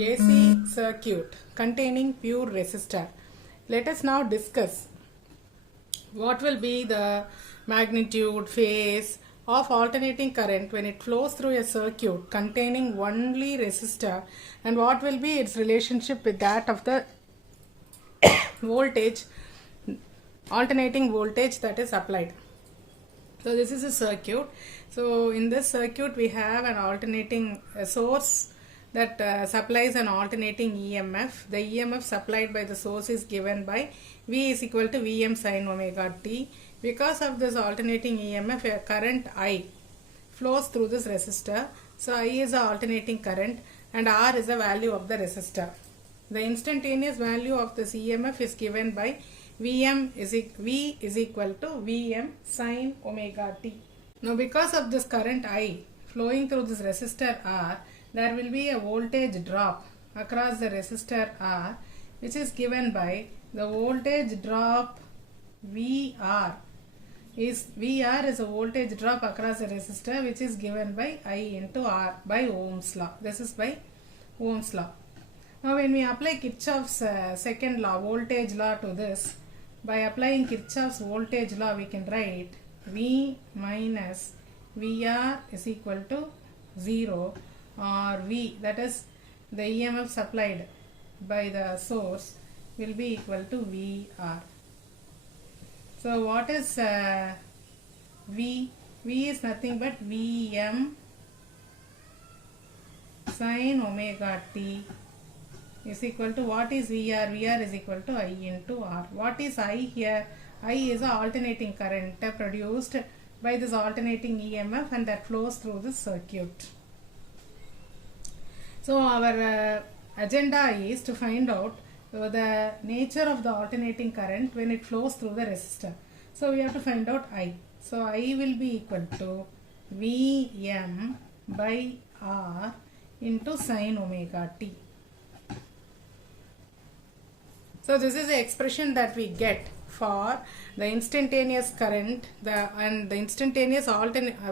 AC circuit containing pure resistor. Let us now discuss what will be the magnitude, phase of alternating current when it flows through a circuit containing only resistor, and what will be its relationship with that of the voltage, alternating voltage that is applied. So this is a circuit. So in this circuit we have an alternating source that supplies an alternating EMF. The EMF supplied by the source is given by V is equal to Vm sin omega t. Because of this alternating EMF, a current I flows through this resistor. So I is the alternating current and R is the value of the resistor. The instantaneous value of this EMF is given by V is equal to Vm sin omega t. Now because of this current I flowing through this resistor R, there will be a voltage drop across the resistor R, which is given by the voltage drop VR. VR is a voltage drop across the resistor, which is given by I into R by Ohm's law. This is by Ohm's law. Now when we apply Kirchhoff's second law, voltage law to this, by applying Kirchhoff's voltage law, we can write V minus VR is equal to 0, or V, that is the EMF supplied by the source, will be equal to VR. So what is V? V is nothing but Vm sin omega t is equal to, what is VR? VR is equal to I into R. What is I here? I is a alternating current produced by this alternating EMF and that flows through this circuit. So our agenda is to find out the nature of the alternating current when it flows through the resistor. So we have to find out I. So I will be equal to Vm by R into sin omega t. So this is the expression that we get for the instantaneous current and the instantaneous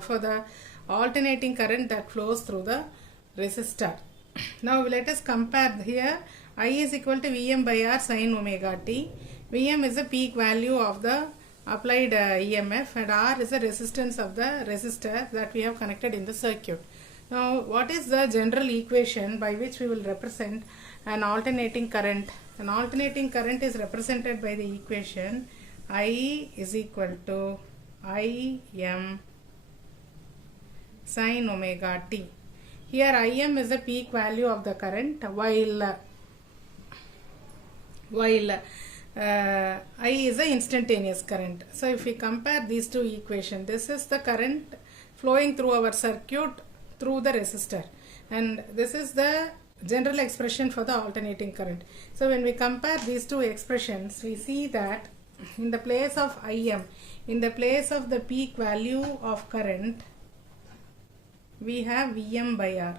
for the alternating current that flows through the resistor. Now let us compare here. I is equal to Vm by R sin omega t. Vm is the peak value of the applied EMF and R is the resistance of the resistor that we have connected in the circuit. Now what is the general equation by which we will represent an alternating current? An alternating current is represented by the equation I is equal to Im sin omega t. Here Im is the peak value of the current, while I is the instantaneous current. So if we compare these two equations, this is the current flowing through our circuit through the resistor, and this is the general expression for the alternating current. So when we compare these two expressions, we see that in the place of Im, in the place of the peak value of current, we have Vm by R.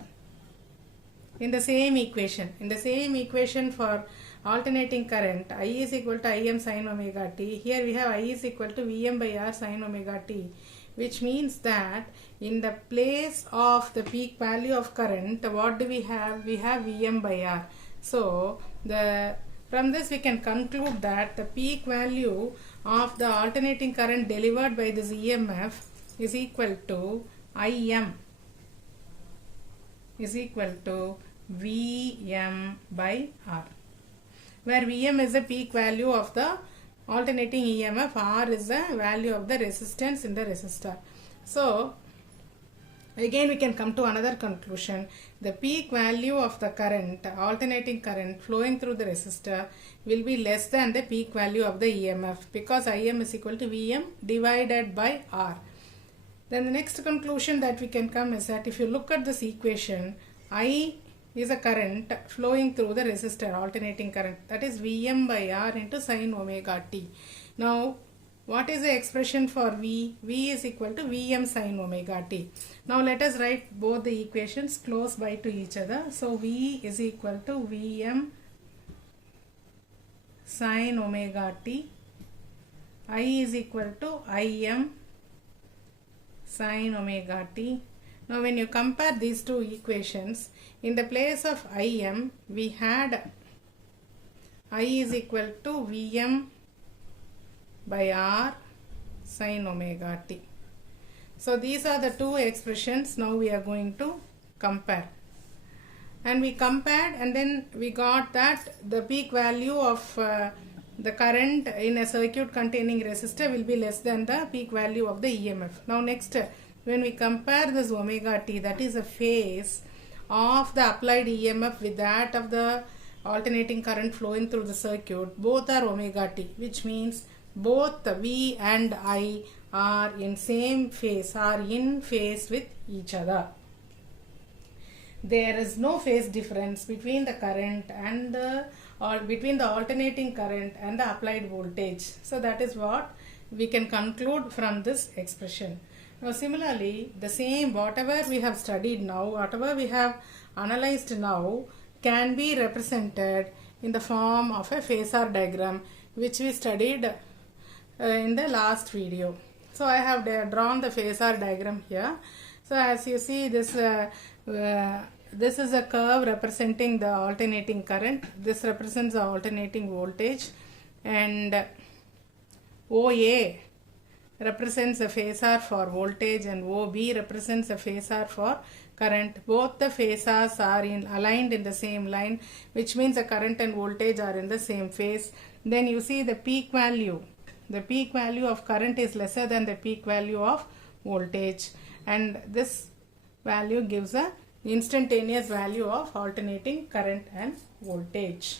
In the same equation for alternating current, I is equal to Im sin omega t. Here we have I is equal to Vm by R sin omega t, which means that in the place of the peak value of current, what do we have? We have Vm by R. So from this we can conclude that the peak value of the alternating current delivered by this EMF is equal to Im is equal to Vm by R, where Vm is the peak value of the alternating EMF, R is the value of the resistance in the resistor. So again we can come to another conclusion. The peak value of the current, alternating current flowing through the resistor, will be less than the peak value of the EMF, because Im is equal to Vm divided by R. Then the next conclusion that we can come is that if you look at this equation, I is a current flowing through the resistor, alternating current, that is Vm by R into sin omega t. Now what is the expression for V? V is equal to Vm sin omega t. Now let us write both the equations close by to each other. So V is equal to Vm sin omega t. I is equal to Im sin omega t. Now when you compare these two equations, in the place of Im, we had I is equal to Vm by R sin omega t. So these are the two expressions now we are going to compare. And we compared, and then we got that the peak value of the current in a circuit containing resistor will be less than the peak value of the EMF. Now next, when we compare this omega t, that is a phase of the applied EMF with that of the alternating current flowing through the circuit, both are omega t, which means both V and I are in same phase, are in phase with each other. There is no phase difference between the current and the, or between the alternating current and the applied voltage. So that is what we can conclude from this expression. Now similarly, the same whatever we have studied now, whatever we have analyzed now, can be represented in the form of a phasor diagram, which we studied in the last video. So I have drawn the phasor diagram here. So as you see, this is a curve representing the alternating current. This represents the alternating voltage, and OA represents a phasor for voltage, and OB represents a phasor for current. Both the phasors are aligned in the same line, which means the current and voltage are in the same phase. Then you see the peak value. The peak value of current is lesser than the peak value of voltage, and this value gives a instantaneous value of alternating current and voltage.